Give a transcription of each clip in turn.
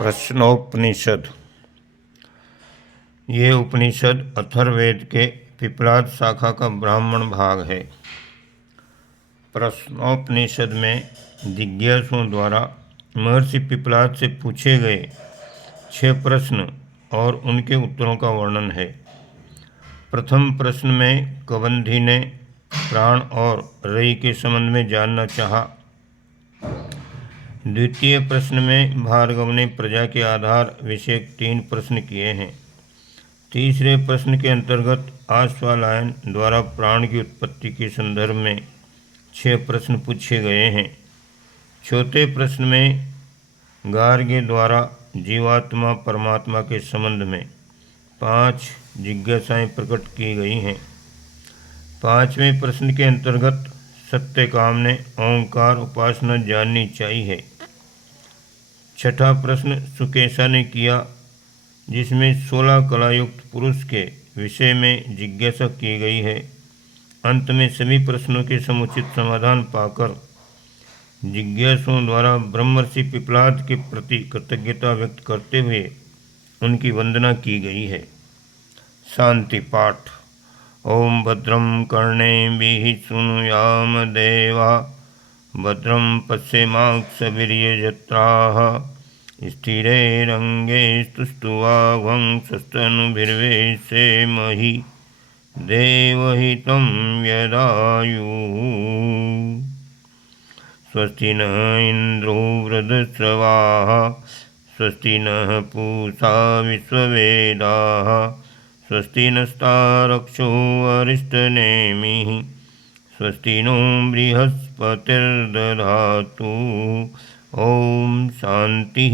प्रश्नोपनिषद। ये उपनिषद अथर्ववेद के पिपलाद शाखा का ब्राह्मण भाग है। प्रश्नोपनिषद में जिज्ञासुओं द्वारा महर्षि पिपलाद से पूछे गए 6 प्रश्न और उनके उत्तरों का वर्णन है। प्रथम प्रश्न में कबंधी ने प्राण और रई के संबंध में जानना चाहा। द्वितीय प्रश्न में भार्गव ने प्रजा के आधार विषयक 3 प्रश्न किए हैं। तीसरे प्रश्न के अंतर्गत आश्वालायन द्वारा प्राण की उत्पत्ति के संदर्भ में 6 प्रश्न पूछे गए हैं। चौथे प्रश्न में गार्ग्य द्वारा जीवात्मा परमात्मा के संबंध में 5 जिज्ञासाएं प्रकट की गई हैं। 5वें प्रश्न के अंतर्गत सत्यकाम ने ओंकार उपासना जाननी चाहिए। छठा प्रश्न सुकेशा ने किया, जिसमें 16 कलायुक्त पुरुष के विषय में जिज्ञासा की गई है। अंत में सभी प्रश्नों के समुचित समाधान पाकर जिज्ञासुओं द्वारा ब्रह्मर्षि पिपलाद के प्रति कृतज्ञता व्यक्त करते हुए उनकी वंदना की गई है। शांति पाठ। ओम भद्रं कर्णेभिः शृणुयाम देवा भद्रं पश्येमाक्षभिर्यजत्राः स्थिरैरङ्गैस्तुष्ट्वावंशस्तनुभिर्वेशेमहि देवहितं यदायुः। स्वस्ति न इन्द्रो वृद्धश्रवाः स्वस्ति नः पूषा विश्ववेदाः स्वस्ति नस्तारक्षो अरिष्टनेमिः स्वस्ति नो बृहस्पतिर्दधातु। ओम शांति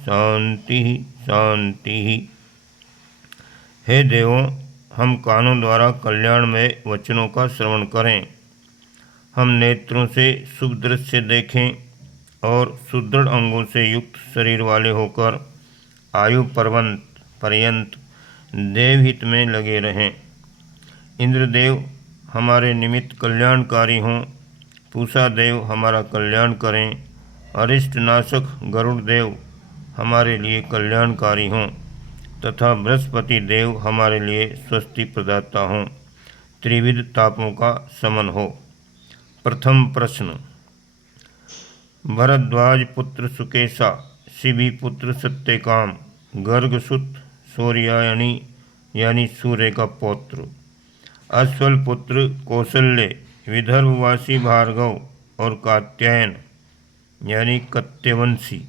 शांति शांति। हे देवों, हम कानों द्वारा कल्याणमय वचनों का श्रवण करें, हम नेत्रों से शुभ दृश्य देखें और सुदृढ़ अंगों से युक्त शरीर वाले होकर आयु पर्यंत देवहित में लगे रहें। इंद्रदेव हमारे निमित्त कल्याणकारी हों, पूषा देव हमारा कल्याण करें, अरिष्ट नाशक गरुड़ देव हमारे लिए कल्याणकारी हों तथा बृहस्पति देव हमारे लिए स्वस्ति प्रदाता हों, त्रिविध तापों का शमन हो। प्रथम प्रश्न। भरद्वाज पुत्र सुकेशा, शिबी पुत्र सत्यकाम, गर्गसुत सूर्यायणी यानी सूर्य का पौत्र, अश्वल पुत्र कौशल्य, विदर्भवासी भार्गव और कात्यायन यानी कत्यवंशी,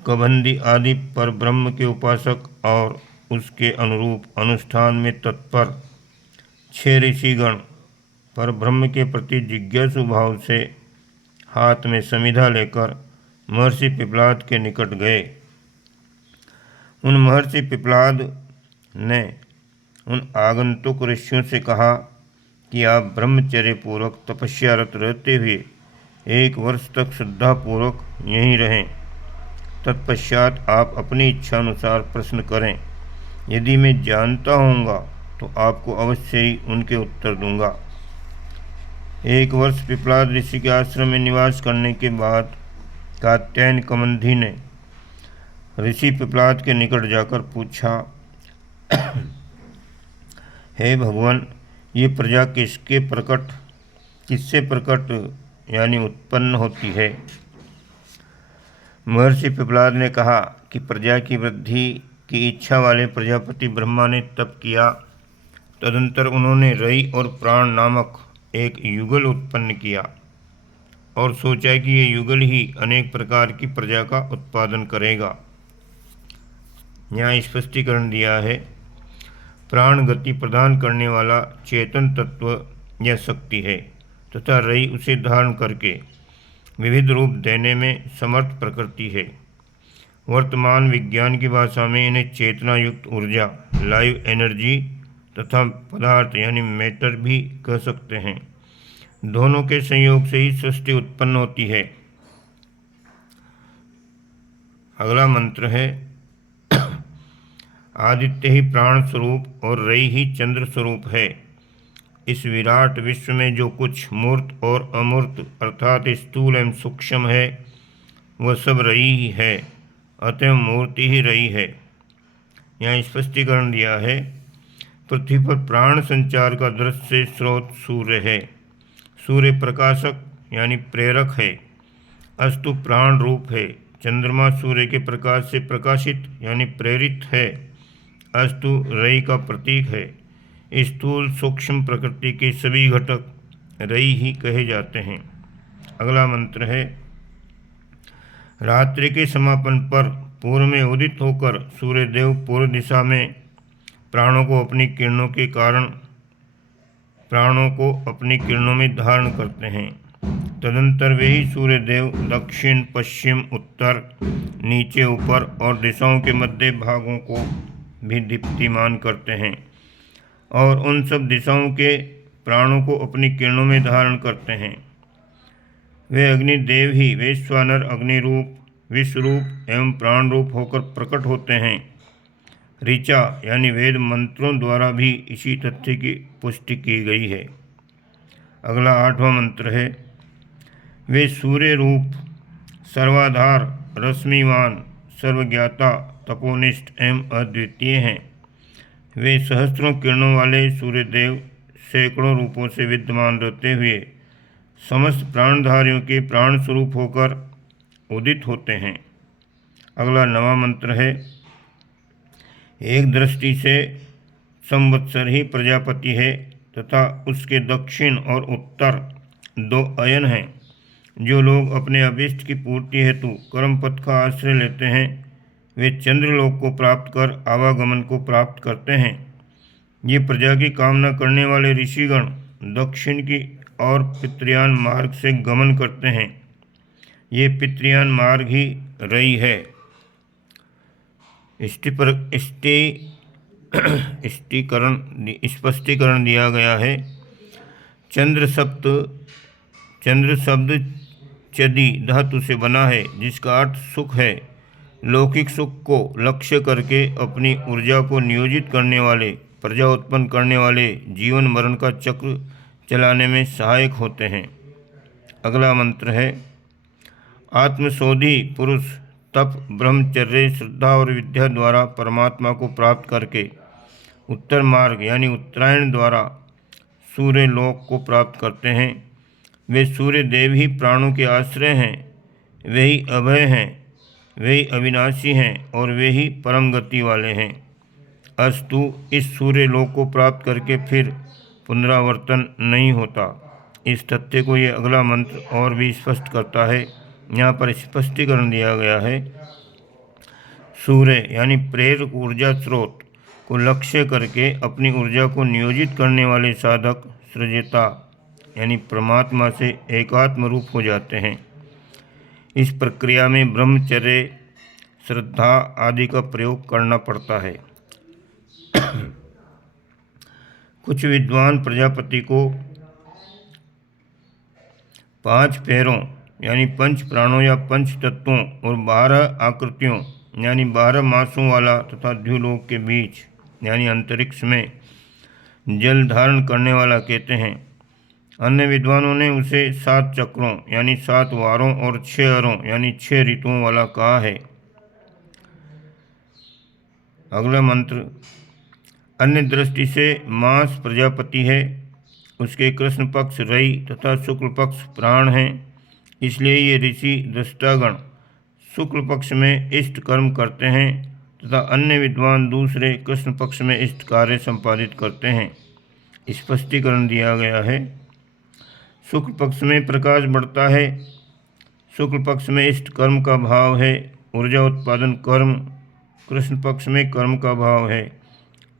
कबंधी आदि पर ब्रह्म के उपासक और उसके अनुरूप अनुष्ठान में तत्पर 6 ऋषिगण पर ब्रह्म के प्रति जिज्ञासु भाव से हाथ में समिधा लेकर महर्षि पिपलाद के निकट गए। उन महर्षि पिपलाद ने उन आगंतुक ऋषियों से कहा कि आप ब्रह्मचर्य पूर्वक तपस्यारत रहते हुए 1 वर्ष तक श्रद्धापूर्वक यहीं रहें। तत्पश्चात आप अपनी इच्छा अनुसार प्रश्न करें। यदि मैं जानता होऊंगा तो आपको अवश्य ही उनके उत्तर दूंगा। 1 वर्ष पिपलाद ऋषि के आश्रम में निवास करने के बाद कात्यायन कबंधी ने ऋषि पिपलाद के निकट जाकर पूछा, हे भगवान, ये प्रजा किससे प्रकट यानी उत्पन्न होती है? महर्षि पिपलाद ने कहा कि प्रजा की वृद्धि की इच्छा वाले प्रजापति ब्रह्मा ने तप किया। तदंतर उन्होंने रई और प्राण नामक एक युगल उत्पन्न किया और सोचा कि ये युगल ही अनेक प्रकार की प्रजा का उत्पादन करेगा। यहाँ स्पष्टीकरण दिया है, प्राण गति प्रदान करने वाला चेतन तत्व या शक्ति है तथा रई उसे धारण करके विविध रूप देने में समर्थ प्रकृति है। वर्तमान विज्ञान की भाषा में इन्हें चेतना युक्त ऊर्जा, लाइव एनर्जी तथा पदार्थ यानी मैटर भी कह सकते हैं। दोनों के संयोग से ही सृष्टि उत्पन्न होती है। अगला मंत्र है, आदित्य ही प्राण स्वरूप और रई ही चंद्र स्वरूप है। इस विराट विश्व में जो कुछ मूर्त और अमूर्त अर्थात स्थूल एवं सूक्ष्म है वह सब रई ही है अतः मूर्ति ही रई है। यहाँ स्पष्टीकरण दिया है, पृथ्वी पर प्राण संचार का दृश्य स्रोत सूर्य है। सूर्य प्रकाशक यानी प्रेरक है, अस्तु प्राण रूप है। चंद्रमा सूर्य के प्रकाश से प्रकाशित यानी प्रेरित है, अस्तु रई का प्रतीक है। स्थूल सूक्ष्म प्रकृति के सभी घटक रई ही कहे जाते हैं। अगला मंत्र है, रात्रि के समापन पर पूर्व में उदित होकर सूर्यदेव पूर्व दिशा में प्राणों को अपनी किरणों में धारण करते हैं। तदंतर वे ही सूर्यदेव दक्षिण पश्चिम उत्तर नीचे ऊपर और दिशाओं के मध्य भागों को भी दीप्तिमान करते हैं और उन सब दिशाओं के प्राणों को अपनी किरणों में धारण करते हैं। वे अग्निदेव ही वैश्वानर अग्नि रूप, विश्वरूप एवं प्राण रूप होकर प्रकट होते हैं। ऋचा यानी वेद मंत्रों द्वारा भी इसी तथ्य की पुष्टि की गई है। अगला 8वां मंत्र है, वे सूर्य रूप, सर्वाधार, रश्मिवान, सर्वज्ञाता, तपोनिष्ठ एवं अद्वितीय हैं। वे सहस्त्रों किरणों वाले सूर्यदेव सैकड़ों रूपों से विद्यमान रहते हुए समस्त प्राणधारियों के प्राण स्वरूप होकर उदित होते हैं। अगला 9वां मंत्र है, एक दृष्टि से संवत्सर ही प्रजापति है तथा उसके दक्षिण और उत्तर 2 अयन हैं। जो लोग अपने अभीष्ट की पूर्ति हेतु कर्मपथ का आश्रय लेते हैं, वे चंद्रलोक को प्राप्त कर आवागमन को प्राप्त करते हैं। ये प्रजा की कामना करने वाले ऋषिगण दक्षिण की और पितृयान मार्ग से गमन करते हैं। ये पितृयान मार्ग ही रई है। स्पष्टीकरण दिया गया है, चंद्र शब्द चदी धातु से बना है, जिसका अर्थ सुख है। लौकिक सुख को लक्ष्य करके अपनी ऊर्जा को नियोजित करने वाले, प्रजा उत्पन्न करने वाले, जीवन मरण का चक्र चलाने में सहायक होते हैं। अगला मंत्र है, आत्मशोधी पुरुष तप, ब्रह्मचर्य, श्रद्धा और विद्या द्वारा परमात्मा को प्राप्त करके उत्तर मार्ग यानी उत्तरायण द्वारा सूर्य लोक को प्राप्त करते हैं। वे सूर्य देव ही प्राणों के आश्रय हैं, वे ही अभय हैं, वे ही अविनाशी हैं और वे ही परम गति वाले हैं। अस्तु इस सूर्य लोक को प्राप्त करके फिर पुनरावर्तन नहीं होता। इस तथ्य को ये अगला मंत्र और भी स्पष्ट करता है। यहाँ पर स्पष्टीकरण दिया गया है, सूर्य यानी प्रेरक ऊर्जा स्रोत को लक्ष्य करके अपनी ऊर्जा को नियोजित करने वाले साधक सृजता यानी परमात्मा से एकात्म रूप हो जाते हैं। इस प्रक्रिया में ब्रह्मचर्य, श्रद्धा आदि का प्रयोग करना पड़ता है। कुछ विद्वान प्रजापति को 5 पैरों यानी 5 प्राणों या 5 तत्वों और 12 आकृतियों यानी 12 मासों वाला तथा द्युलोक के बीच यानी अंतरिक्ष में जल धारण करने वाला कहते हैं। अन्य विद्वानों ने उसे 7 चक्रों यानी 7 वारों और 6 अरों यानी 6 ऋतुओं वाला कहा है। अगला मंत्र, अन्य दृष्टि से मास प्रजापति है, उसके कृष्ण पक्ष रई तथा शुक्ल पक्ष प्राण हैं। इसलिए ये ऋषि दृष्टागण शुक्ल पक्ष में इष्ट कर्म करते हैं तथा अन्य विद्वान दूसरे कृष्ण पक्ष में इष्ट कार्य संपादित करते हैं। स्पष्टीकरण दिया गया है, शुक्ल पक्ष में प्रकाश बढ़ता है, शुक्ल पक्ष में इष्ट कर्म का भाव है, ऊर्जा उत्पादन कर्म। कृष्ण पक्ष में कर्म का भाव है,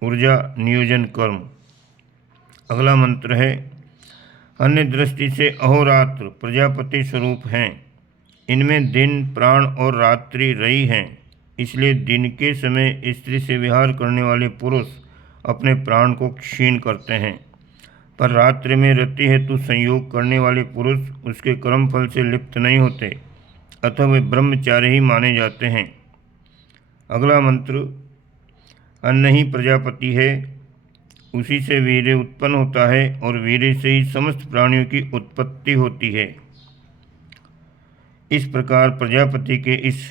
ऊर्जा नियोजन कर्म। अगला मंत्र है, अन्य दृष्टि से अहोरात्र प्रजापति स्वरूप हैं। इनमें दिन, प्राण और रात्रि रई हैं। इसलिए दिन के समय स्त्री से विहार करने वाले पुरुष अपने प्राण को क्षीण करते हैं, पर रात्रि में रति हेतु संयोग करने वाले पुरुष उसके कर्मफल से लिप्त नहीं होते, अतः वे ब्रह्मचारी ही माने जाते हैं। अगला मंत्र, अन्न ही प्रजापति है, उसी से वीर्य उत्पन्न होता है और वीर्य से ही समस्त प्राणियों की उत्पत्ति होती है। इस प्रकार प्रजापति के इस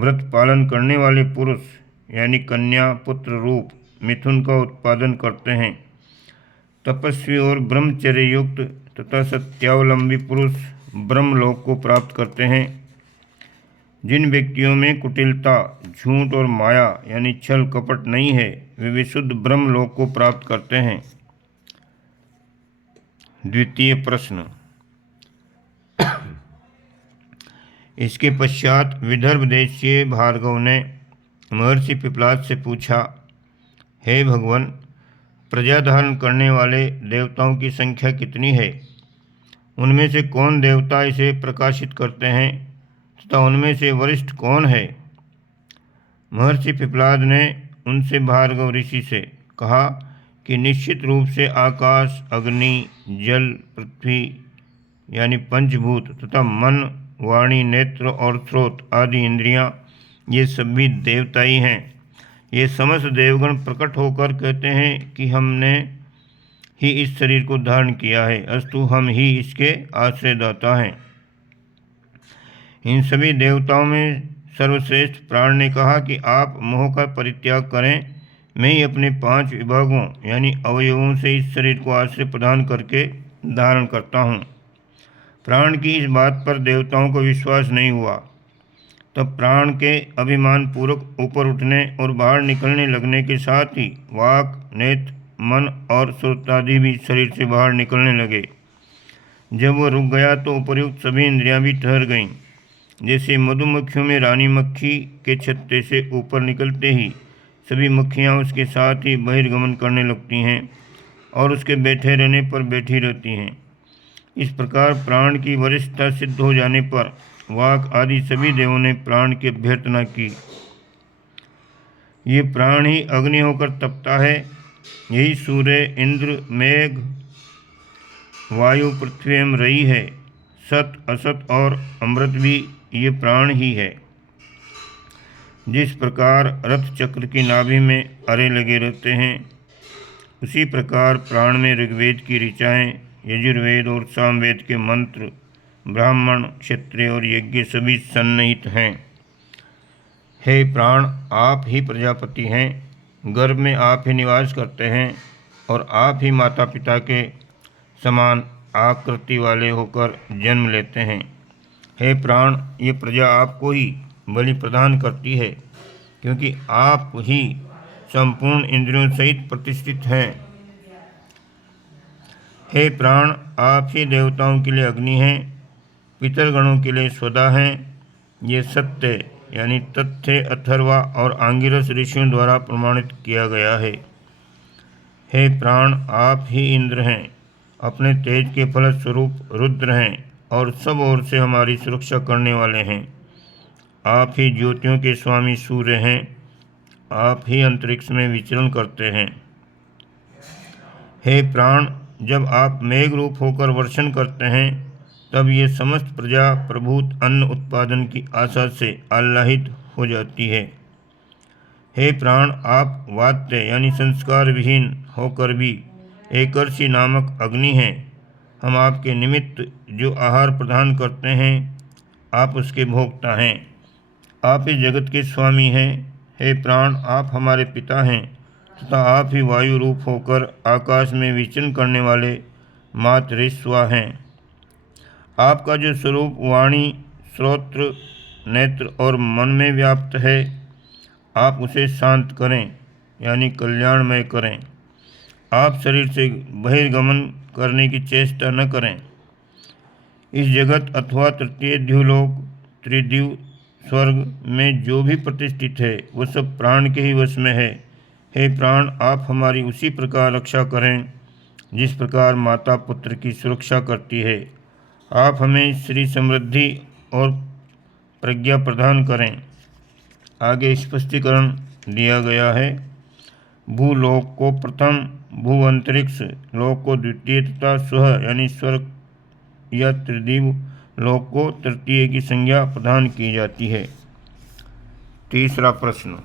व्रत पालन करने वाले पुरुष यानी कन्या पुत्र रूप मिथुन का उत्पादन करते हैं। तपस्वी और ब्रह्मचर्य युक्त तथा सत्यावलंबी पुरुष ब्रह्मलोक को प्राप्त करते हैं। जिन व्यक्तियों में कुटिलता, झूठ और माया यानी छल कपट नहीं है, वे विशुद्ध ब्रह्मलोक को प्राप्त करते हैं। द्वितीय प्रश्न। इसके पश्चात विदर्भ देशीय भार्गव ने महर्षि पिपलाद से पूछा, हे भगवान, प्रजा धारण करने वाले देवताओं की संख्या कितनी है? उनमें से कौन देवता इसे प्रकाशित करते हैं तथा उनमें से वरिष्ठ कौन है? महर्षि पिपलाद ने उनसे भार्गव ऋषि से कहा कि निश्चित रूप से आकाश, अग्नि, जल, पृथ्वी यानी पंचभूत तथा मन, वाणी, नेत्र और स्रोत आदि इंद्रियां, ये सभी देवता ही हैं। ये समस्त देवगण प्रकट होकर कहते हैं कि हमने ही इस शरीर को धारण किया है, अस्तु हम ही इसके आश्रयदाता हैं। इन सभी देवताओं में सर्वश्रेष्ठ प्राण ने कहा कि आप मोह का परित्याग करें, मैं ही अपने 5 विभागों यानी अवयवों से इस शरीर को आश्रय प्रदान करके धारण करता हूँ। प्राण की इस बात पर देवताओं को विश्वास नहीं हुआ। तब प्राण के अभिमान पूर्वक ऊपर उठने और बाहर निकलने लगने के साथ ही वाक, नेत्र, मन और श्रोत्रादि भी शरीर से बाहर निकलने लगे। जब वह रुक गया तो उपर्युक्त सभी इंद्रियां भी ठहर गईं। जैसे मधुमक्खियों में रानी मक्खी के छत्ते से ऊपर निकलते ही सभी मक्खियां उसके साथ ही बहिर्गमन करने लगती हैं और उसके बैठे रहने पर बैठी रहती हैं। इस प्रकार प्राण की वरिष्ठता सिद्ध हो जाने पर वाक आदि सभी देवों ने प्राण की अभ्यर्थना की। ये प्राण ही अग्नि होकर तपता है, यही सूर्य, इंद्र, मेघ, वायु, पृथ्वी एवं रई है। सत, असत और अमृत भी ये प्राण ही है। जिस प्रकार रथ चक्र की नाभि में अरे लगे रहते हैं, उसी प्रकार प्राण में ऋग्वेद की ऋचाएँ, यजुर्वेद और सामवेद के मंत्र, ब्राह्मण, क्षत्रिय और यज्ञ सभी सन्निहित हैं। हे प्राण, आप ही प्रजापति हैं, गर्भ में आप ही निवास करते हैं और आप ही माता पिता के समान आकृति वाले होकर जन्म लेते हैं। हे प्राण, ये प्रजा आपको ही बलि प्रदान करती है, क्योंकि आप ही संपूर्ण इंद्रियों सहित प्रतिष्ठित हैं। हे प्राण, आप ही देवताओं के लिए अग्नि हैं, पितरगणों के लिए स्वदा हैं। ये सत्य यानी तथ्य अथर्वा और आंगिरस ऋषियों द्वारा प्रमाणित किया गया है। हे प्राण, आप ही इंद्र हैं, अपने तेज के फलस्वरूप रुद्र हैं और सब ओर से हमारी सुरक्षा करने वाले हैं। आप ही ज्योतियों के स्वामी सूर्य हैं, आप ही अंतरिक्ष में विचरण करते हैं। हे प्राण, जब आप मेघ रूप होकर वर्षण करते हैं, तब ये समस्त प्रजा प्रभूत अन्न उत्पादन की आशा से आह्लादित हो जाती है। हे प्राण, आप वात्य यानी संस्कार विहीन होकर भी एकर्षि नामक अग्नि हैं। हम आपके निमित्त जो आहार प्रदान करते हैं, आप उसके भोक्ता हैं। आप ही जगत के स्वामी हैं। हे प्राण, आप हमारे पिता हैं तथा आप ही वायु रूप होकर आकाश में विचरण करने वाले मातृस्वा हैं। आपका जो स्वरूप वाणी, श्रोत्र, नेत्र और मन में व्याप्त है, आप उसे शांत करें यानी कल्याणमय करें। आप शरीर से बहिर्गमन करने की चेष्टा न करें। इस जगत अथवा तृतीय द्युलोक, त्रिदिव, स्वर्ग में जो भी प्रतिष्ठित है, वह सब प्राण के ही वश में है। हे प्राण, आप हमारी उसी प्रकार रक्षा करें जिस प्रकार माता पुत्र की सुरक्षा करती है। आप हमें श्री समृद्धि और प्रज्ञा प्रदान करें। आगे स्पष्टीकरण दिया गया है। भूलोक को प्रथम, भू अंतरिक्ष लोक को द्वितीय तथा स्व यानी स्वर्ग या त्रिदिव लोक को तृतीय की संज्ञा प्रदान की जाती है। तीसरा प्रश्न।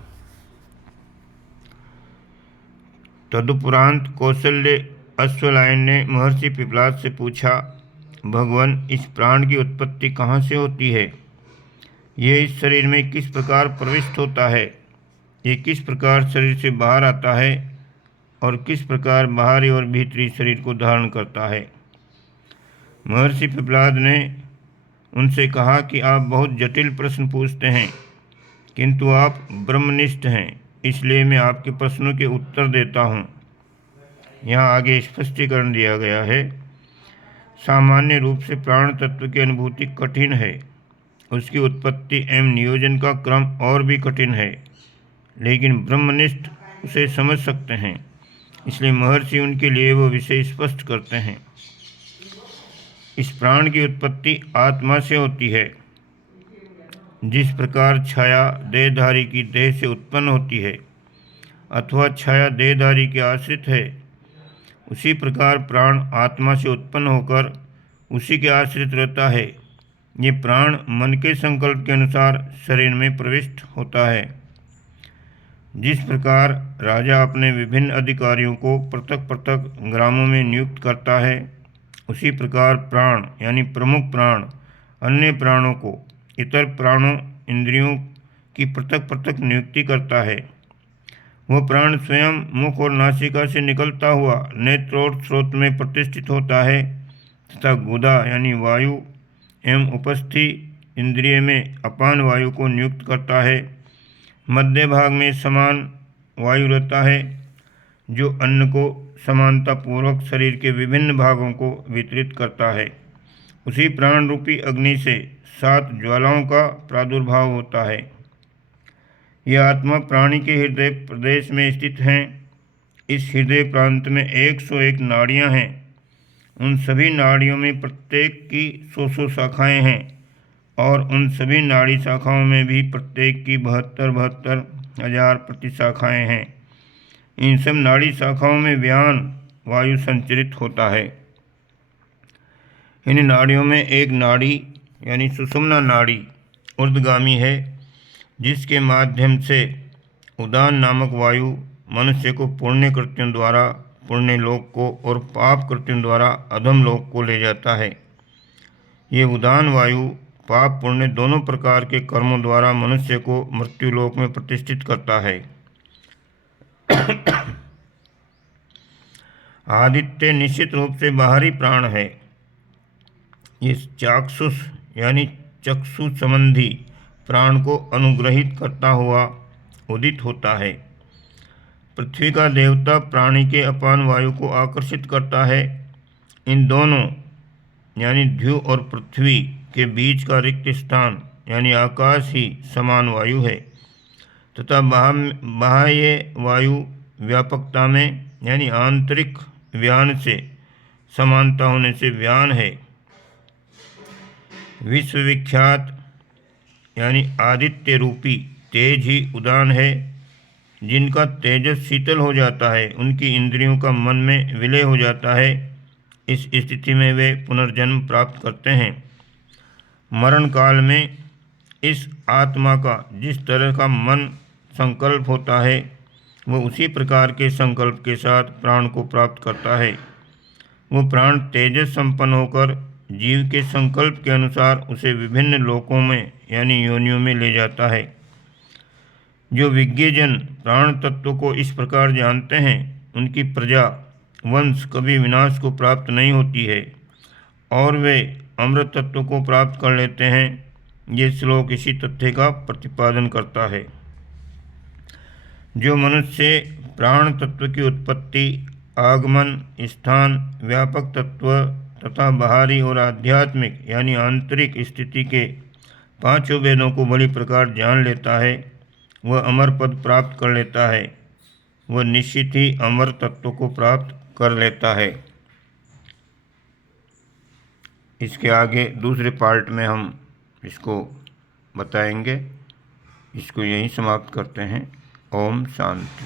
तदुपरांत कौशल्य अश्वलायन ने महर्षि पिपलाद से पूछा, भगवान, इस प्राण की उत्पत्ति कहाँ से होती है? ये इस शरीर में किस प्रकार प्रविष्ट होता है, ये किस प्रकार शरीर से बाहर आता है और किस प्रकार बाहरी और भीतरी शरीर को धारण करता है। महर्षि पिपलाद ने उनसे कहा कि आप बहुत जटिल प्रश्न पूछते हैं, किंतु आप ब्रह्मनिष्ठ हैं, इसलिए मैं आपके प्रश्नों के उत्तर देता हूँ। यहाँ आगे स्पष्टीकरण दिया गया है। सामान्य रूप से प्राण तत्व की अनुभूति कठिन है, उसकी उत्पत्ति एवं नियोजन का क्रम और भी कठिन है, लेकिन ब्रह्मनिष्ठ उसे समझ सकते हैं, इसलिए महर्षि उनके लिए वो विषय स्पष्ट करते हैं। इस प्राण की उत्पत्ति आत्मा से होती है। जिस प्रकार छाया देहधारी की देह से उत्पन्न होती है अथवा छाया देहधारी के आश्रित है, उसी प्रकार प्राण आत्मा से उत्पन्न होकर उसी के आश्रित रहता है। ये प्राण मन के संकल्प के अनुसार शरीर में प्रविष्ट होता है। जिस प्रकार राजा अपने विभिन्न अधिकारियों को पृथक पृथक ग्रामों में नियुक्त करता है, उसी प्रकार प्राण यानी प्रमुख प्राण अन्य प्राणों को इतर प्राणों इंद्रियों की पृथक पृथक नियुक्ति करता है। वह प्राण स्वयं मुख और नासिका से निकलता हुआ नेत्र और स्रोत में प्रतिष्ठित होता है तथा गुदा यानी वायु एवं उपस्थि इंद्रिय में अपान वायु को नियुक्त करता है। मध्य भाग में समान वायु रहता है, जो अन्न को समानता पूर्वक शरीर के विभिन्न भागों को वितरित करता है। उसी प्राण रूपी अग्नि से 7 ज्वालाओं का प्रादुर्भाव होता है। यह आत्मा प्राणी के हृदय प्रदेश में स्थित हैं। इस हृदय प्रांत में 101 नाड़ियाँ हैं। उन सभी नाड़ियों में प्रत्येक की 100 शाखाएँ हैं और उन सभी नाड़ी शाखाओं में भी प्रत्येक की 72,000 प्रतिशाखाएँ हैं। इन सब नाड़ी शाखाओं में व्यान वायु संचरित होता है। इन नाड़ियों में एक नाड़ी यानी सुषुम्ना नाड़ी ऊर्ध्वगामी है, जिसके माध्यम से उदान नामक वायु मनुष्य को पुण्य कृत्यों द्वारा पुण्य लोक को और पाप कृत्यों द्वारा अधम लोक को ले जाता है। ये उदान वायु पाप पुण्य दोनों प्रकार के कर्मों द्वारा मनुष्य को मृत्यु लोक में प्रतिष्ठित करता है। आदित्य निश्चित रूप से बाहरी प्राण है। ये चाक्षुष यानी चक्षु संबंधी प्राण को अनुग्रहित करता हुआ उदित होता है। पृथ्वी का देवता प्राणी के अपान वायु को आकर्षित करता है। इन दोनों यानी द्यु और पृथ्वी के बीच का रिक्त स्थान यानी आकाश ही समान वायु है तथा बाह्य वायु व्यापकता में यानी आंतरिक व्यान से समानता होने से व्यान है। विश्वविख्यात यानी आदित्य रूपी तेज ही उदान है। जिनका तेजस शीतल हो जाता है, उनकी इंद्रियों का मन में विलय हो जाता है। इस स्थिति में वे पुनर्जन्म प्राप्त करते हैं। मरण काल में इस आत्मा का जिस तरह का मन संकल्प होता है, वह उसी प्रकार के संकल्प के साथ प्राण को प्राप्त करता है। वह प्राण तेजस संपन्न होकर जीव के संकल्प के अनुसार उसे विभिन्न लोकों में यानी योनियों में ले जाता है। जो विज्ञजन प्राण तत्व को इस प्रकार जानते हैं, उनकी प्रजा वंश कभी विनाश को प्राप्त नहीं होती है और वे अमृत तत्व को प्राप्त कर लेते हैं। ये श्लोक इसी तथ्य का प्रतिपादन करता है। जो मनुष्य प्राण तत्व की उत्पत्ति, आगमन, स्थान, व्यापक तत्व तथा बाहरी और आध्यात्मिक यानी आंतरिक स्थिति के 5 भेदों को भली प्रकार जान लेता है, वह अमर पद प्राप्त कर लेता है। वह निश्चित ही अमर तत्व को प्राप्त कर लेता है। इसके आगे दूसरे पार्ट में हम इसको बताएंगे। इसको यहीं समाप्त करते हैं। ओम शांति।